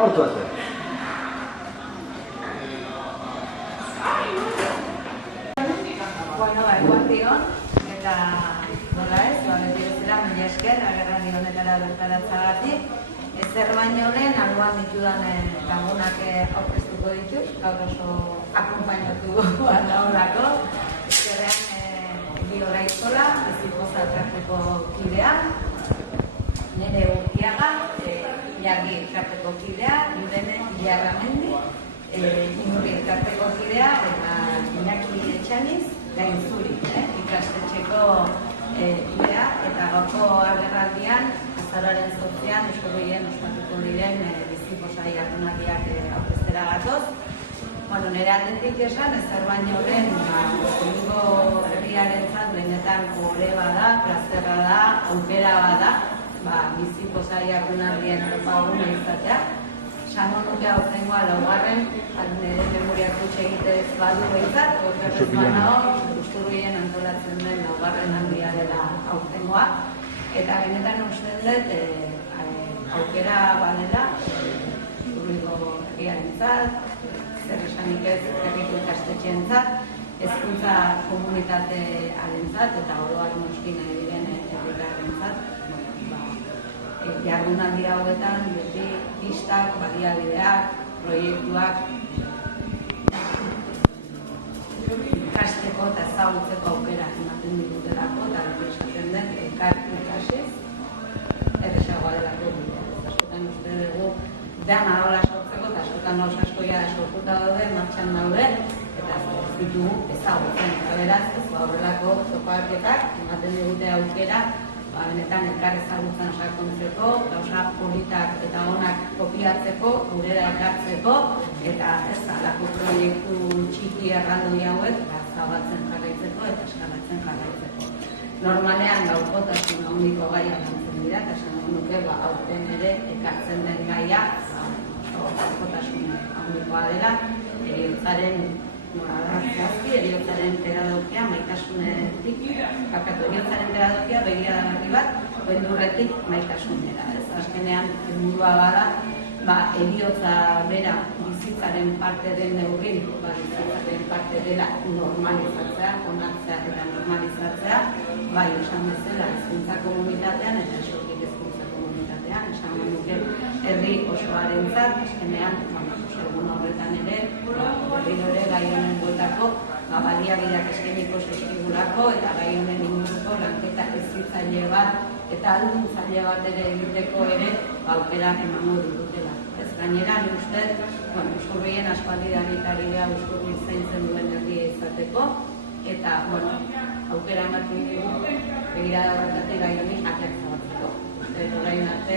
Hortu zen. Bueno, eguardion, eta nola ez, beti bezala, mila esker, agerraldi honetara bertaratzagatik. Ezer baino lehen, alboan ditudan lagunak aurkeztuko ditut, gaur oso akompainatu aldaolako. Ezkerrean, Bi Oraitzola, Bizipoza elkarteko kidea, Nere Urkiaga, Ilargi elkarteko kidea, Irene Ilarramendi, Inurri elkarteko kidea, eta Iñaki Etxaniz, Gainzuri, ikastetxeko kidea, eta gaurko agerraldian, azararen 8an, Euskal ospatuko diren Bizipoza jardunaldiak aurkeztera gatoz. Nire aldetik esan, ezer baino lehen, Bilbo herriarentzat benetan gore bada, plazerra da, aukera bada, Bizipoza jardunaldien topagune izatea. Sango nuke aurtengoa laugarren, nire memoriak gutxe egitez badu behintzat, okerrez banago, Usturrien antolatzen den laugarren handia dela aurtengoa. Eta benetan uste dut, aukera badela, Bilbo herriarentzat, zer esanik ez herriko ikastetxeentzat, hezkuntza komunitatearentzat eta oroar noski nahi diren herritarrentzat. Jardunaldi hauetan beti pistak, baliabideak, proiektuak ikasteko eta ezagutzeko aukera ematen ditutelako, eta beti esaten den elkartu ikasiz, erresagoa delako bidea. Askotan uste dugu dana hola sortzeko, eta askotan asko sortuta daude, martxan daude, eta ez ditugu ezagutzen. Eta beraz, ez horrelako topaketak ematen digute aukera, benetan elkar ezagutzen sakontzeko, gauza politak eta onak kopiatzeko, gurera ekartzeko, eta ez alako proiektu txiki erraldoi hauek zabaltzen jarraitzeko eta eskalatzen jarraitzeko. Normalean gaurkotasun handiko gaia lantzen dira, eta esan nuke aurten ere ekartzen den gaia gaurkotasun handikoa dela, heriotzaren teradokia, maitasunetik, heriotzaren teradokia begirada bat, beldurretik maitasunera. Azkenean, helburua bada, heriotza bera bizitzaren parte den neurrin, bizitzaren parte dela normalizatzea, onartzea eta normalizatzea, esan bezala hezkuntza komunitatean eta esotik hezkuntza komunitatean, esan nuke herri osoarentzat, azkenean, egun horretan ere, berriro ere gai honen bueltako, baliabideak eskainiko zaizkigulako eta gai honen inguruko lanketa hezitzaile bat eta alduntzaile bat ere egiteko ere aukera emango ditutela. Ez gainera, ni uste, Usturrien aspaldidanik ari da Usturri zaintzen duen herria izateko, eta aukera ematen dugu begirada horretatik gai honi ateak zabatzeko. Orain arte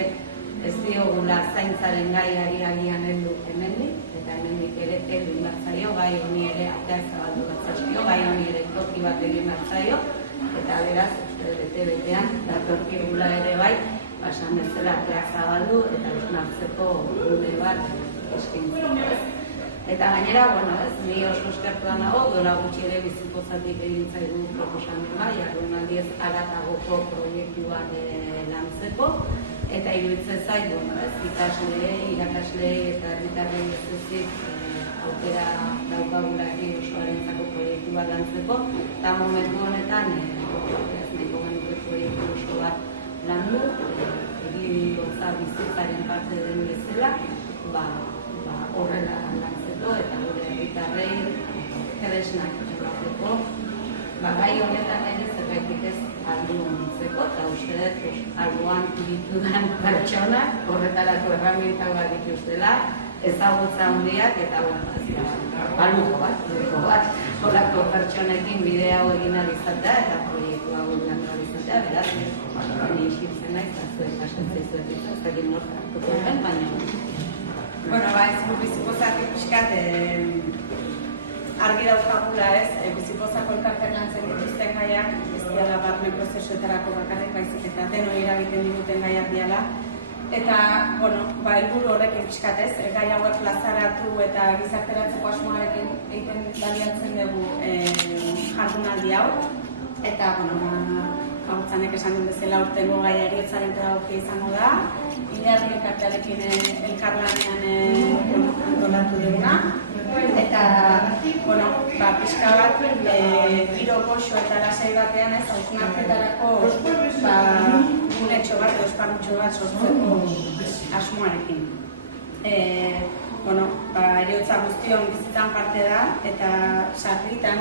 ez diogula zaintzaren gaiari agian heldu hemendik, eta hemendik ere heldu inbertzaio, gai honi ere ateak zabaldu batzaizkio, gai honi ere toki bat egin bertzaio, eta beraz, bete-betean, datorkigula ere bai, esan bezala ateak zabaldu eta eusnartzeko gune bat eskaintzen. Eta gainera, ni oso eskertuan nago, dola gutxi ere Bizipozatik egin zaigu proposamena, jardunaldiez haratagoko proiektuak lantzeko, eta iruditzen zait, ikasleei, irakasleei eta herritarrei ez ezik aukera daukagulaki osoarentzako proiektua lantzeko, eta momentu honetan, nahiko genuke proiektu oso bat landu, heriotza bizitzaren parte den bezala, horrela lantzeko eta gure herritarrei tresnak emateko, gai honetan ere zerbaitik ez aldu nintzeko, eta uste dut alduan ditudan pertsonak horretarako erramintak bat dituztela, ezagutza handiak eta baluko bat, horako pertsonekin bide hau egin alizatea eta proiektu hau egin alizatea, beraz, ni isiltzen nahi, eta zuen kasetzei zuetitza, ez dakit nortzak hartuko den, baina... Ez Bizipozatik pixkat argi daukagula ez, Bizipozako elkartean lantzen dituzten gaiak, ez diala barne prozesuetarako bakarrik, baizik eta denoi eragiten diguten gaiak diala. Eta, helburu horrekin pixkat ez, gai hauek plazaratu eta gizarteratzeko asmoarekin egiten baliatzen dugu jardunaldi hau. Eta, gaurtzanek esan duen bezala urtengo gaia heriotzaren teradokia izango da. Ilargi elkartearekin elkarlanean goxo eta lasai batean ez hausnarketarako gunetxo bat, esparrutxo bat sortzeko asmoarekin. Heriotza guztion bizitzan parte da, eta sarritan,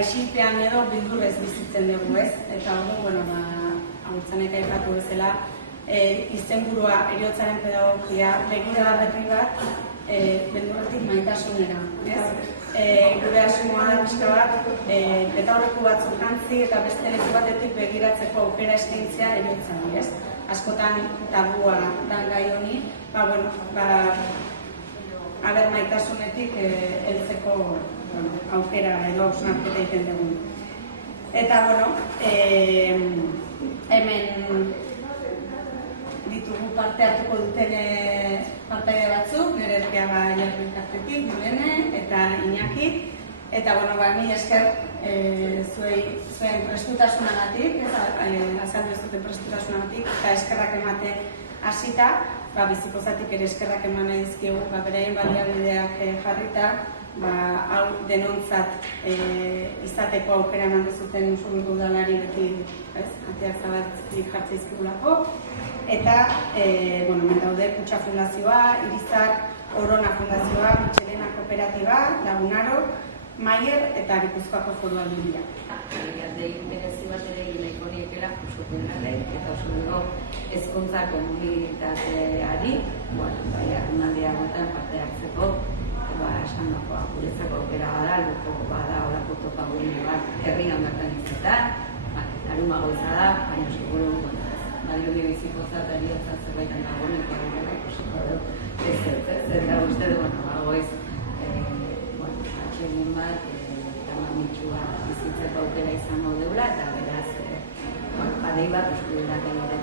isilpean edo bildurrez bizitzen dugu ez, eta agurtzanek aipatu bezala, izenburua heriotzaren pedagogia begirada berri bat beldurretik maitasunera, ez? Gure asmoa da pixka bat, betaurreku batzuk jantzi eta beste leku batetik begiratzeko aukera eskaintzea heriotzari, ez? Askotan tabua da gai honi, aber maitasunetik heltzeko aukera edo hausnarketa egiten dugu. Eta, hemen ditugu parte hartuko duten partaide batzuk, nire Erkiaga Jarrikartetik, Jurene eta Iñaki. Eta, ni esker zuen prestutasunagatik, azaldu ez duten prestutasunagatik, eta eskerrak emate hasita, Bizipozatik ere eskerrak eman nahi dizkigu, beraien baliabideak jarrita, hau denontzat izateko aukera eman dezuten Usurbilgo udalari beti atiak zabaltzik jartze izkigulako. Eta, hemen daude Kutxa Fundazioa, Irizar, Orona Fundazioa, Mitxelena Kooperatiba, Lagunaro, Maier eta Gipuzkoako Foru Aldundia. Dei berezi bat ere egin horiekela, Usurbilgarrei eta Usurbilgo hezkuntza komunitateari, jardunaldi hauetan parte hartzeko, esan dagoa, guretzako aukera bada, horako topagurin bat, herrian bertan izatea, laruma goiza da, baina seguru, balio ni Bizipoza eta heriotza zerbaitan dagoenik horrela ikusiko du, zer da uste du, goiz, atxegin bat, mitxua bizitzeko aukera izango deula, eta beraz, badei bat, Usurbilgarrei ere